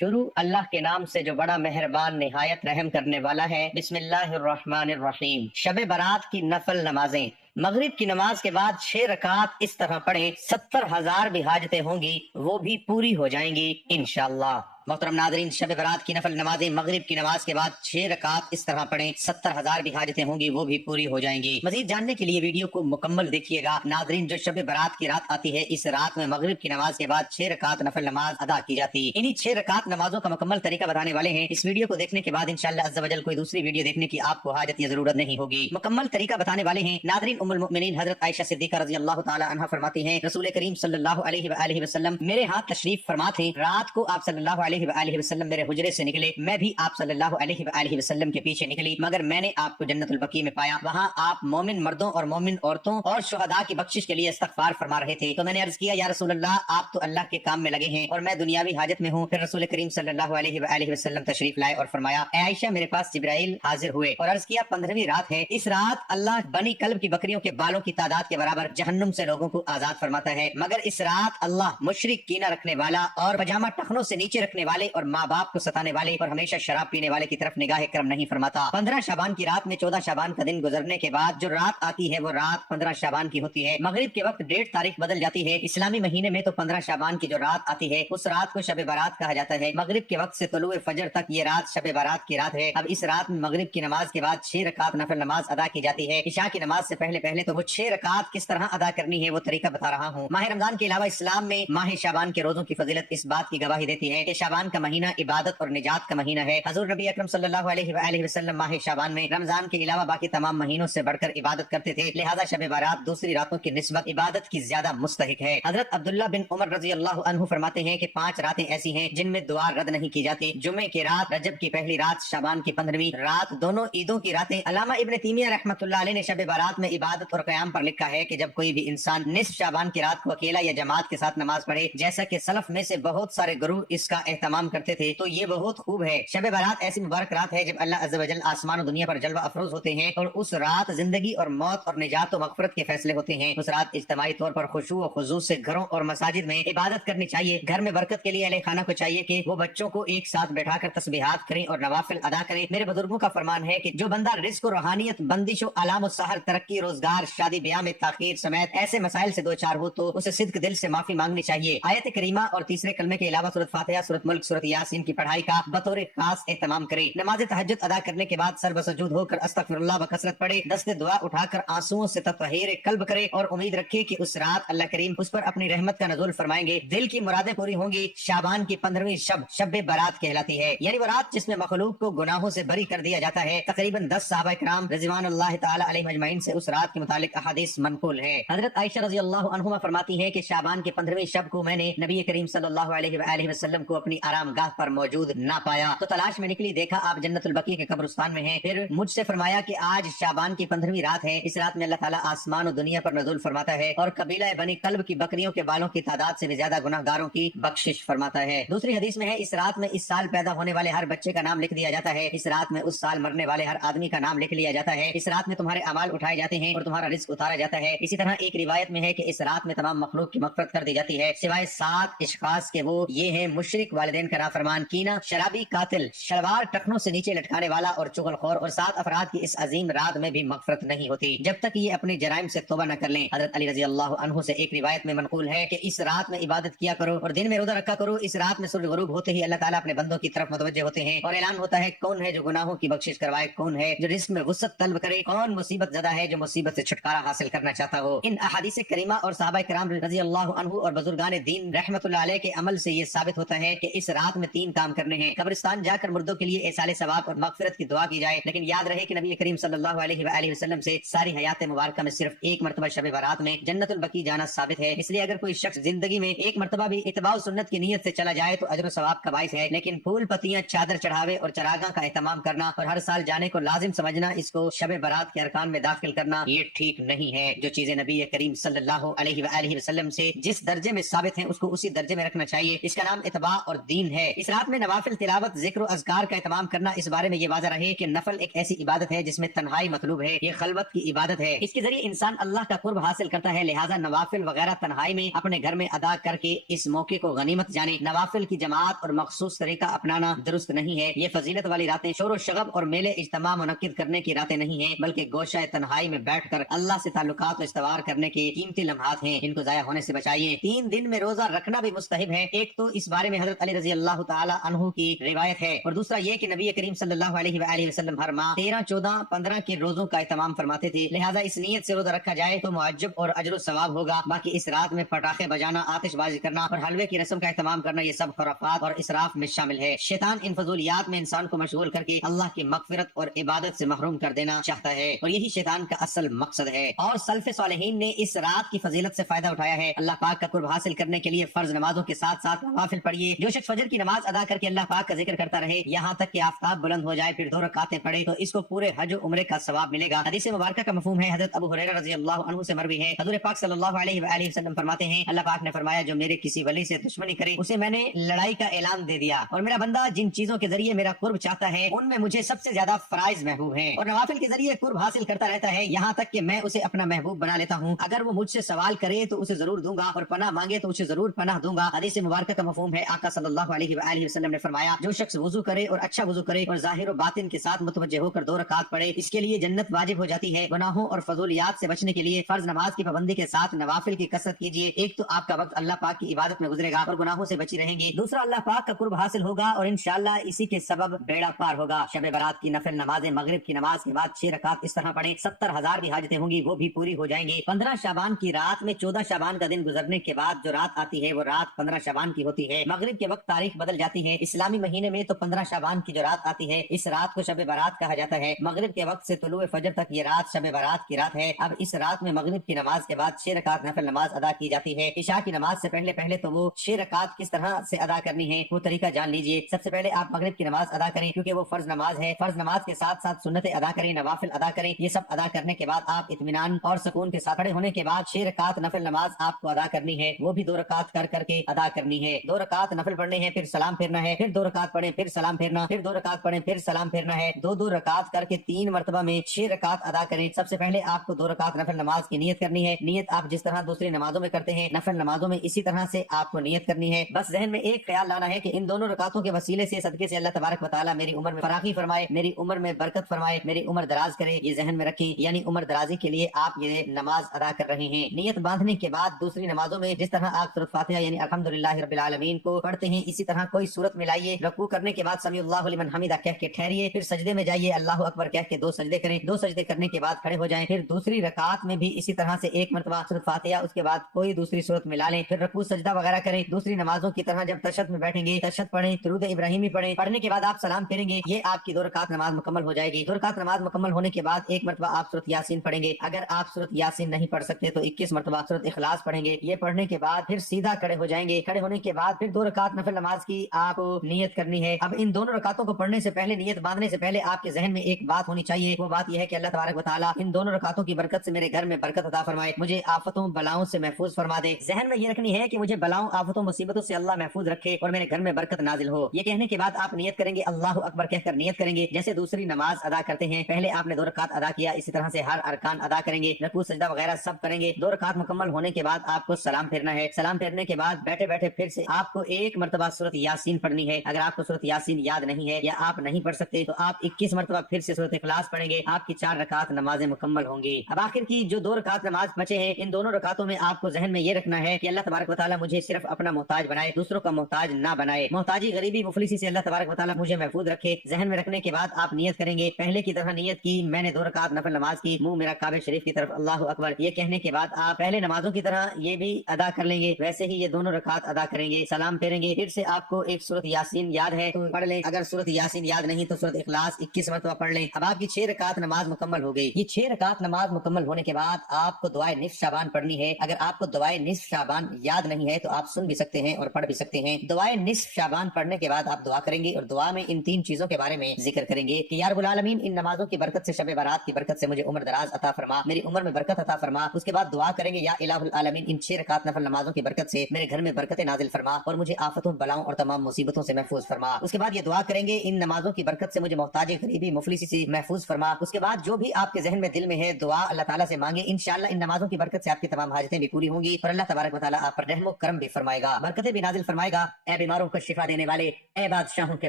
شروع اللہ کے نام سے جو بڑا مہربان نہایت رحم کرنے والا ہے۔ بسم اللہ الرحمن الرحیم۔ شب برات کی نفل نمازیں۔ مغرب کی نماز کے بعد 6 رکعات اس طرح پڑھیں، 70,000 بھی حاجتیں ہوں گی وہ بھی پوری ہو جائیں گی انشاءاللہ۔ محترم ناظرین، شب برات کی نفل نمازیں مغرب کی نماز کے بعد 6 رکعات اس طرح پڑھیں، 70,000 بھی حاجتیں ہوں گی وہ بھی پوری ہو جائیں گی۔ مزید جاننے کے لیے ویڈیو کو مکمل دیکھیے گا۔ ناظرین، جو شب برات کی رات آتی ہے، اس رات میں مغرب کی نماز کے بعد 6 رکعات نفل نماز ادا کی جاتی ہے۔ انہی 6 رکعات نمازوں کا مکمل طریقہ بتانے والے ہیں۔ اس ویڈیو کو دیکھنے کے بعد انشاءاللہ عز و جل کوئی دوسری ویڈیو دیکھنے کی آپ کو حاجت یا ضرورت نہیں ہوگی۔ مکمل طریقہ بتانے والے ہیں ناظرین ام المؤمنین حضرت عائشہ صدیقہ رضی اللہ تعالی عنہا فرماتی ہیں، رسول کریم صلی اللہ علیہ وآلہ وسلم میرے ہاتھ تشریف فرما تھے۔ رات کو آپ صلی اللہ علیہ وآلہ وسلم میرے حجرے سے نکلے، میں بھی آپ صلی اللہ علیہ وآلہ وسلم کے پیچھے نکلی، مگر میں نے آپ کو جنت البقیع میں پایا۔ وہاں آپ مومن مردوں اور مومن عورتوں اور شہداء کی بخشش کے لیے استغفار فرما رہے تھے۔ تو میں نے عرض کیا، یا رسول اللہ، آپ تو اللہ کے کام میں لگے ہیں اور میں دنیاوی حاجت میں ہوں۔ پھر رسول کریم صلی اللہ علیہ وآلہ وسلم تشریف لائے اور فرمایا، اے عائشہ، میرے پاس جبرائیل حاضر ہوئے اور عرض کیا، 15ویں رات ہے، اس رات اللہ بنی کلب کی بکریوں کے بالوں کی تعداد کے برابر جہنم سے لوگوں کو آزاد فرماتا ہے، مگر اس رات اللہ مشرک کینہ رکھنے والا اور پجامہ ٹخنوں سے نیچے رکھنے والے اور ماں باپ کو ستانے والے اور ہمیشہ شراب پینے والے کی طرف نگاہ کرم نہیں فرماتا۔ 15 شعبان کی رات میں 14 شعبان کا دن گزرنے کے بعد جو رات آتی ہے وہ رات 15 شعبان کی ہوتی ہے۔ مغرب کے وقت ڈیٹ تاریخ بدل جاتی ہے۔ اسلامی مہینے میں تو 15 شعبان کی جو رات آتی ہے اس رات کو شب برات کہا جاتا ہے۔ مغرب کے وقت سے طلوع فجر تک یہ رات شب برات کی رات ہے۔ اب اس رات میں مغرب کی نماز کے بعد 6 رکعات نفل نماز ادا کی جاتی ہے۔ عشاء کی نماز سے پہلے تو وہ 6 رکعات کس طرح ادا کرنی ہے وہ طریقہ بتا رہا ہوں۔ ماہ رمضان کے علاوہ اسلام میں ماہ شعبان کے روزوں کی فضیلت اس بات کی گواہی دیتی ہے کہ شعبان کا مہینہ عبادت اور نجات کا مہینہ ہے۔ حضور نبی اکرم صلی اللہ علیہ وآلہ وسلم ماہ شعبان میں رمضان کے علاوہ باقی تمام مہینوں سے بڑھ کر عبادت کرتے تھے، لہذا شب برات دوسری راتوں کی نسبت عبادت کی زیادہ مستحق ہے۔ حضرت عبداللہ بن عمر رضی اللہ عنہ فرماتے ہیں کہ 5 راتیں ایسی ہیں جن میں دعا رد نہیں کی جاتی، جمعے کی رات، رجب کی پہلی رات، شعبان کی 15ویں رات، دونوں عیدوں کی راتیں۔ علامہ ابن تیمیہ رحمۃ اللہ علیہ نے شب برات میں عبادت اور قیام پر لکھا ہے کہ جب کوئی بھی انسان نصف شعبان کی رات کو اکیلا یا جماعت کے ساتھ نماز پڑھے، جیسا کہ سلف میں سے بہت سارے گروہ اس کا اہتمام کرتے تھے، تو یہ بہت خوب ہے۔ شب برات ایسی مبارک رات ہے جب اللہ عز و جل آسمان و دنیا پر جلوہ افروز ہوتے ہیں اور اس رات زندگی اور موت اور نجات و مغفرت کے فیصلے ہوتے ہیں۔ اس رات اجتماعی طور پر خشوع و خضوع سے گھروں اور مساجد میں عبادت کرنی چاہیے۔ گھر میں برکت کے لیے اہل خانہ کو چاہیے کہ وہ بچوں کو ایک ساتھ بیٹھا کر تسبیحات کریں اور نوافل ادا کریں۔ میرے بزرگوں کا فرمان ہے کہ جو بندہ رزق و روحانیت، بندش و علام و سحر، ترقی، روزگار، شادی بیاہ میں تاخیر سمیت ایسے مسائل سے دوچار ہو تو اسے صدق دل سے معافی مانگنی چاہیے۔ آیت کریمہ اور تیسرے کلمے کے علاوہ سورۃ فاتحہ، سورۃ ملک، سورۃ یاسین کی پڑھائی کا بطور خاص اہتمام کرے۔ نماز تہجد ادا کرنے کے بعد سر بسجود ہو کر استغفر اللہ بکثرت پڑھے، دست دعا اٹھا کر آنسوؤں سے تطہیر قلب کرے اور امید رکھے کہ اس رات اللہ کریم اس پر اپنی رحمت کا نزول فرمائیں گے، دل کی مرادیں پوری ہوں گی۔ شعبان کی 15ویں شب برات کہلاتی ہے، یعنی وہ رات جس میں مخلوق کو گناہوں سے بری کر دیا جاتا ہے۔ تقریباً 10 صحابہ کرام رضوان اللہ تعالی علیہم اجمعین سے اس رات کے متعلق احادیث منقول ہے۔ حضرت عائشہ رضی اللہ عنہما فرماتی ہیں کہ شعبان کی 15ویں شب کو میں نے نبی کریم صلی اللہ علیہ وآلہ وسلم کو اپنی آرام گاہ پر موجود نہ پایا، تو تلاش میں نکلی، دیکھا آپ جنت البقیع کے قبرستان میں ہیں۔ پھر مجھ سے فرمایا کہ آج شعبان کی 15ویں رات ہے، اس رات میں اللہ تعالیٰ آسمان و دنیا پر نزول فرماتا ہے اور قبیلہ بنی کلب کی بکریوں کے بالوں کی تعداد سے بھی زیادہ گناہ گاروں کی بخشش فرماتا ہے۔ دوسری حدیث میں ہے، اس رات میں اس سال پیدا ہونے والے ہر بچے کا نام لکھ دیا جاتا ہے، اس رات میں اس سال مرنے والے ہر آدمی کا نام لکھ لیا جاتا ہے، اس رات میں تمہارے اعمال اٹھائے جاتے ہیں اور تمہارا رزق اتارا جاتا ہے۔ اسی طرح ایک روایت میں ہے کہ اس رات میں تمام مخلوق کی مغفرت کر دی جاتی ہے سوائے 7 اشخاص کے، وہ یہ ہیں مشرک، والدین کا نافرمان، کینہ، شرابی، قاتل، شلوار ٹخنوں سے نیچے لٹکانے والا اور چغل خور، اور 7 افراد کی اس عظیم رات میں بھی مغفرت نہیں ہوتی جب تک یہ اپنے جرائم سے توبہ نہ کر لیں۔ حضرت علی رضی اللہ عنہ سے ایک روایت میں منقول ہے کہ اس رات میں عبادت کیا کرو اور دن میں روزہ رکھا کرو، اس رات میں سورج غروب ہوتے ہی اللہ تعالیٰ اپنے بندوں کی طرف متوجہ ہوتے ہیں اور اعلان ہوتا ہے، کون ہے جو گناہوں کی بخشش کروائے، کون ہے جو رزق میں وسعت طلب کرے، کون مصیبت زدہ ہے جو مصیبت سے چھٹکارا حاصل کرنا چاہتا ہو۔ ان احادیث کریمہ اور صحابہ کرام رضی اللہ عنہ اور بزرگان دین رحمت اللہ علیہ کے عمل سے یہ ثابت ہوتا ہے کہ اس رات میں 3 کام کرنے ہیں۔ قبرستان جا کر مردوں کے لیے ایصال ثواب اور مغفرت کی دعا کی جائے، لیکن یاد رہے کہ نبی کریم صلی اللہ علیہ وآلہ وسلم سے ساری حیات مبارکہ میں صرف ایک مرتبہ شب برات میں جنت البقیع جانا ثابت ہے، اس لیے اگر کوئی شخص زندگی میں ایک مرتبہ بھی اتباع سنت کی نیت سے چلا جائے تو اجر و ثواب کا باعث ہے، لیکن پھول پتیاں، چادر چڑھاوے اور چراغاں کا اہتمام کرنا اور ہر سال جانے کو لازم سمجھنا، اس کو شب برات کے ارکان میں داخل کرنا، یہ ٹھیک نہیں ہے۔ جو چیزیں نبی کریم صلی اللہ علیہ وآلہ وسلم سے جس درجے میں ثابت ہیں اس کو اسی درجے میں رکھنا چاہیے، اس کا نام اتباع اور दीन है। इस रात में नवाफिल तिलावत, जिक्र और अज़कार का एहतमाम करना इस बारे में ये वाज़ह रहे कि नफल एक ऐसी इबादत है जिसमें तन्हाई मतलूब है, ये खलवत की इबादत है। इसके जरिए इंसान अल्लाह का कुर्ब हासिल करता है। लिहाजा नवाफिल वगैरह तन्हाई में अपने घर में अदा करके इस मौके को गनीमत जाने। नवाफिल की जमात और मखसूस तरीका अपनाना दुरुस्त नहीं है। ये फजीलत वाली रातें शोर और शगब और मेले इज्तिमा मुनक्किद करने की रातें नहीं है, बल्कि गोशा तन्हाई में बैठ कर अल्लाह से ताल्लुकात इस्तवार करने के कीमती लम्हात हैं। इनको जाया होने से बचाइए। 3 दिन में रोजा रखना भी मुस्तहिब है। एक तो इस बारे में हजरत अली रजी अल्लाह ताला अन्हु की रिवायत है, और दूसरा ये कि नबी करीम सल्लल्लाहु अलैहि वसल्लम हर माह 13, 14, 15 के रोजों का एहतमाम फरमाते थे। लिहाजा इस नीयत से रोजा रखा जाए तो मुअज्जब और अजर सवाब होगा। बाकी इस रात में पटाखे बजाना, आतिशबाजी करना और हलवे की रस्म का एहतमाम करना, ये सब खुराफात और इसराफ में शामिल है। शैतान इन फजूलियात में इंसान को मशगूल करके अल्लाह की मगफिरत और इबादत से महरूम कर देना चाहता है, और यही शैतान का असल मकसद है। और सल्फ़े सालिहीन ने इस रात की फजीलत से फायदा उठाया है। अल्लाह पाक का कुर्ब हासिल करने के लिए फर्ज नमाजों के साथ साथ नवाफिल पढ़िए। जो शख्स फजर की नमाज अदा करके अल्लाह पाक का जिक्र करता रहे यहाँ तक कि आफताब बुलंद हो जाए, फिर 2 रकातें पढ़े, तो इसको पूरे हज और उम्रे का सवाब मिलेगा। हदीस मुबारक का मफहूम है, हज़रत अबू हुरैरा रज़ी अल्लाहु अन्हु से मरवी है, हज़ूर पाक सल्लल्लाहु अलैहि वसल्लम फरमाते हैं, अल्लाह पाक ने फरमाया, जो मेरे किसी वली से दुश्मनी करे उसे मैंने लड़ाई का ऐलान दे दिया, और मेरा बंदा जिन चीजों के जरिए मेरा कुर्ब चाहता है उनमें मुझे सबसे ज्यादा फराइज महबूब है, और नवाफिल के जरिए कुर्ब हासिल करता रहता है, यहाँ तक कि मैं उसे अपना महबूब बना लेता हूँ। अगर वो मुझसे सवाल करे तो उसे जरूर दूंगा, और पनाह मांगे तो उसे जरूर पनाह दूंगा। हदीस मुबारक का मफहूम है, आका सल्लल्लाहु अलैहि वसल्लम ने फरमाया, जो शख्स वुजू करे और अच्छा वुजू करे और जाहिर और बातिन के साथ मुतवज्जे होकर 2 रकात पढ़े, इसके लिए जन्नत वाजिब हो जाती है। गुनाहों और फजूलियात से बचने के लिए फर्ज नमाज की पाबंदी के साथ नवाफिल की कसरत कीजिए। एक तो आपका वक्त अल्लाह पाक की इबादत में गुजरेगा और गुनाहों से बची रहेंगे, दूसरा अल्लाह पाक का कुर्ब हासिल होगा और इंशाअल्लाह इसी के सबब बेड़ा पार होगा। शब बरात की नफिल नमाजें मगरिब की नमाज के बाद 6 रकात इस तरह पढ़े, 70,000 की हाजतें होंगी वो भी पूरी हो जाएंगी। 15 शाबान की रात में 14 शाबान का दिन गुजरने के बाद जो रात आती है वो रात 15 शाबान की होती है। मगरिब के वक्त तारीख बदल जाती है। इस्लामी महीने में तो 15 शाबान की जो रात आती है इस रात को शब बारात कहा जाता है। मगरिब के वक्त से तुलुए फजर तक ये रात शब बारात की रात है। अब इस रात में मगरिब की नमाज के बाद 6 रकात नफिल नमाज अदा की जाती है। इशा की नमाज से पहले पहले तो वो 6 रकात किस तरह से अदा करनी है वो तरीका जान लीजिए। सबसे पहले आप मगरिब की नमाज अदा करें, क्योंकि वो फर्ज नमाज है। फर्ज नमाज के साथ साथ सुन्नतें अदा करें, नवाफिल अदा करें। ये सब अदा करने के बाद आप इत्मीनान और सुकून के साथ खड़े होने के बाद 6 रकात नफिल नमाज आपको अदा करनी है, वो भी 2 रकात कर करके अदा करनी है। 2 रकात नफिल पढ़ने हैं, फिर सलाम फेरना है, फिर 2 रकात पढ़े, फिर सलाम फेरना, फिर 2 रकात पढ़े, फिर सलाम फेरना है। 2-2 रकात करके 3 मरतबा में 6 रकात अदा करें। सबसे पहले आपको 2 रकात नफिल नमाज की नियत करनी है। नियत आप जिस तरह दूसरी नमाजों में करते हैं नफिल नमाजों में इसी तरह से आपको नियत करनी है। बस जहन में एक ख्याल लाना है कि इन दोनों रकातों के वसीले से सदके से अल्लाह तबारक व तआला मेरी उम्र में फराखी फरमाए, मेरी उम्र में बरकत फरमाए, मेरी उम्र दराज करे, ये जहन में रखें। यानी उम्र दराजी के लिए आप ये नमाज अदा कर रहे हैं। नियत बांधने के बाद दूसरी नमाजों में जिस तरह आप सूरत फातिहा यानी अल्हम्दुलिल्लाहि रब्बिल आलमीन को पढ़ते हैं इसी तरह कोई सूरत मिलाइए। रकू करने के बाद समीउल्लाहु लिमन हमीदा कह के ठहरिए, फिर सजदे में जाइए, अल्लाहु अकबर कह के 2 सजदे करें। 2 सजदे करने के बाद खड़े हो जाएं। फिर दूसरी रकात में भी इसी तरह से 1 मरतबा सूरत फातिहा, उसके बाद कोई दूसरी सूरत मिला लें, फिर रकू सजदा वगैरह करें। दूसरी नमाजों की तरह जब तशहद में बैठेंगे तशहद पढ़ें, दुरूद इब्राहिमी पढ़ें। पढ़ने के बाद आप सलाम फेरेंगे। ये आपकी 2 रकात नमाज मुकम्मल हो जाएगी। 2 रकात नमाज मुकम्मल होने के बाद 1 मरतबा आप सूरत यासीन पढ़ेंगे। अगर आप सूरत यासीन नहीं पढ़ सकते तो 21 मरतबा सूरत इखलास पढ़ेंगे। ये पढ़ने के बाद फिर सीधा खड़े हो जाएंगे। खड़े होने के बाद फिर 2 रकात नफिल नमाज की आपको नियत करनी है। अब इन दोनों रकातों को पढ़ने से पहले, नियत बांधने से पहले आपके जहन में एक बात होनी चाहिए। वो बात यह है कि अल्लाह तबारक व तआला इन दोनों रकातों की बरकत से मेरे घर में बरकत अता फरमाए, मुझे आफतों बलाओं से महफूज फरमा दे। जहन में ये रखनी है कि मुझे बलाओं, आफतों, मुसीबतों से अल्लाह महफूज रखे और मेरे घर में बरकत नाजिल हो। ये कहने के बाद आप नियत करेंगे, अल्लाहु अकबर कहकर नियत करेंगे। जैसे दूसरी नमाज अदा करते हैं, पहले आपने 2 रकात अदा किया, इसी तरह से हर अरकान अदा करेंगे, रकू सजदा वगैरह सब करेंगे। 2 रकात मुकम्मल होने के बाद आपको सलाम फेरना है। सलाम फेरने के बाद बैठे बैठे फिर से आपको 1 मरतबा सूरत यासीन पढ़नी है। अगर आपको सूरत यासीन याद नहीं है या आप नहीं पढ़ सकते तो आप 21 मरतबा फिर से सूरत इखलास पढ़ेंगे। आपकी 4 रकात नमाजें मुकम्मल होंगी। अब आखिर की जो 2 रकात नमाज बचे हैं, इन दोनों रकातों में आपको जहन में ये रखना है कि अल्लाह तबारक व तआला मुझे सिर्फ अपना मोहताज बनाए, दूसरों का मोहताज ना बनाए। मोहताजी, गरीबी, मुफलिसी से अल्लाह तबारक व तआला मुझे महफूज रखे। जहन में रखने के बाद आप नियत करेंगे। पहले की तरह नियत की, मैंने 2 रकात नफिल नमाज की, मुंह मेरा काबे शरीफ की तरफ, अल्लाहु अकबर। ये कहने के बाद आप पहले नमाजों की तरह ये भी अदा कर लेंगे, वैसे ही ये दोनों रकात अदा करेंगे, सलाम फेरेंगे। फिर से आपको एक सूरत यासीन याद है तो पढ़ लें, अगर सूरत यासीन याद नहीं तो सूरत इखलास 21 मरतबा पढ़ लें। अब आपकी 6 रकात नमाज मुकम्मल हो गई। ये 6 रकात नमाज मुकम्मल होने के बाद आपको दुआए निस्फ शाबान पढ़नी है। अगर आपको दुआए निस्फ शाबान याद नहीं है तो आप सुन भी सकते हैं और पढ़ भी सकते हैं। दुआए निस्फ शाबान पढ़ने के बाद आप दुआ करेंगे और दुआ में इन 3 चीजों के बारे में जिक्र करेंगे कि या रब्बुल आलमीन, इन नमाजों की बरकत से, शब बारात की बरकत से मुझे उम्र दराज अता फरमा, मेरी उम्र में बरकत अता फरमा। उसके बाद दुआ करेंगे, या इलाहुल आलमीन, इन 6 रकात नफिल नमाजों की बरकत से मेरे घर में बरकत नाजिल फरमा और मुझे आफतों बलाओं और तमाम मुसीबतों से महफूज फरमा। उसके बाद ये दुआ करेंगे, इन नमाजों की बरकत से मुझे मोहताज गरीबी मुफलिसी से महफूज फरमा। उसके बाद जो भी आपके जहन में दिल में है दुआ अल्लाह ताला से मांगे, इंशाअल्लाह इन नमाजों की बरकत से आपकी तमाम हाजतें भी पूरी होंगी और अल्लाह तबारक व तआला आप पर रहम व करम भी फरमाएगा, बरकतें भी नाजिल फरमाएगा। ए बीमारों को शिफा देने वाले, ए बादशाहों के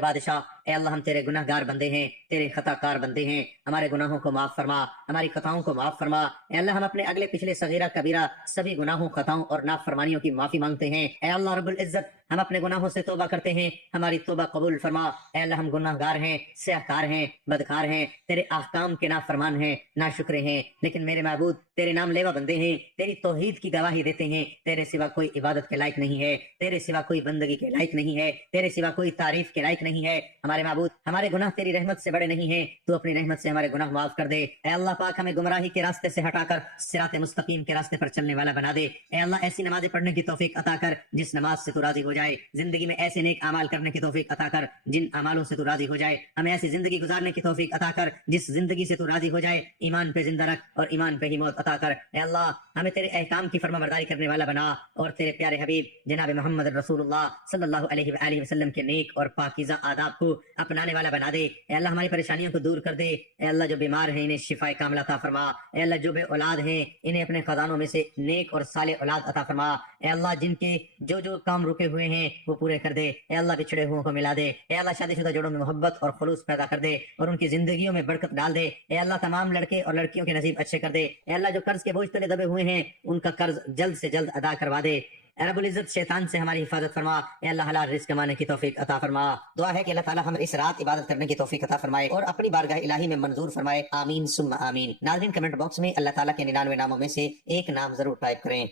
बादशाह, ए अल्लाह हम तेरे गुनाहगार बंदे हैं, तेरे खताकार बंदे हैं, हमारे गुनाहों को माफ फरमा, हमारी खताओं को माफ फरमा। ए अल्लाह हम अपने अगले पिछले सगीरा कबीरा सभी गुनाहों खताओं और नाफरमानियों की माफी मांगते हैं। ए अल्लाह रब्बुल इज्जत हम अपने गुनाहों से तौबा करते हैं, हमारी तौबा कबूल फरमा। ए अल्लाह हम गुनाहगार हैं, स्याहकार हैं, बदकार हैं, तेरे ahकाम के नाफरमान हैं, नाशुक्रे हैं, लेकिन मेरे महबूद तेरे नाम लेवा बंदे हैं, तेरी तौहीद की गवाही देते हैं। तेरे सिवा कोई इबादत के लायक नहीं है, तेरे सिवा कोई बंदगी के लायक नहीं है, तेरे सिवा कोई तारीफ के लायक नहीं है। हमारे महबूद हमारे गुनाह तेरी रहमत से बड़े नहीं है, तू अपनी रहमत से हमारे गुनाह माफ कर दे। ए अल्लाह पाक हमें गुमराही के रास्ते से हटाकर सिरात मुस्तकीम के रास्ते पर चलने वाला बना दे। ए अल्लाह ऐसी नमाजें पढ़ने की तौफीक अता कर जिस नमाज से तू राजी हो जाए, जिंदगी में ऐसे नेक अमाल करने की तौफीक अता कर जिन अमालों से तू राजी हो जाए, हमें ऐसी जिंदगी गुजारने की तौफीक अता कर जिस जिंदगी से तू राजी हो जाए, ईमान पे जिंदा रख और ईमान पे ही मौत अता कर। ए अल्लाह हमें तेरे अहकाम की फरमाबरदारी करने वाला बना और तेरे प्यारे हबीब जनाब मोहम्मद रसूलुल्लाह सल्लल्लाहु अलैहि वआलिहि वसल्लम के नेक और पाकीज़ा आदाब को अपनाने वाला बना दे। ए अल्लाह हमारी परेशानियों को दूर कर दे। ए अल्लाह जो बीमार हैं इन्हें शिफाए कामिला अता फरमा। ए अल्लाह जो बे औलाद हैं इन्हें अपने खजानों में से नेक और साले औलाद अता फरमा। ए अल्लाह जिनके जो जो काम रुके हुए हैं वो पूरे कर दे। ए अल्लाह बिछड़े हुओं को मिला दे। ए अल्लाह शादीशुदा जोड़ों में मोहब्बत और खुलूस पैदा कर दे और उनकी जिंदगियों में बरकत डाल दे। ए अल्लाह तमाम लड़के और लड़कियों के नसीब अच्छे कर दे। ए अल्लाह जो कर्ज के बोझ तले दबे हुए हैं उनका कर्ज जल्द से जल्द अदा करवा दे। ए रब्बुल इज्जत शैतान से हमारी हिफाजत फरमा। ए अल्लाह हलाल रिज़्क कमाने की तौफीक अता फरमा। दुआ है कि अल्लाह ताला हमें इस रात इबादत करने की तौफीक अता फरमाए और अपनी बारगाह इलाही में मंजूर फरमाए। आमीन सुम्मा आमीन। नाज़रीन कमेंट बॉक्स में अल्लाह ताला के 99 नामों में से एक नाम जरूर टाइप करें।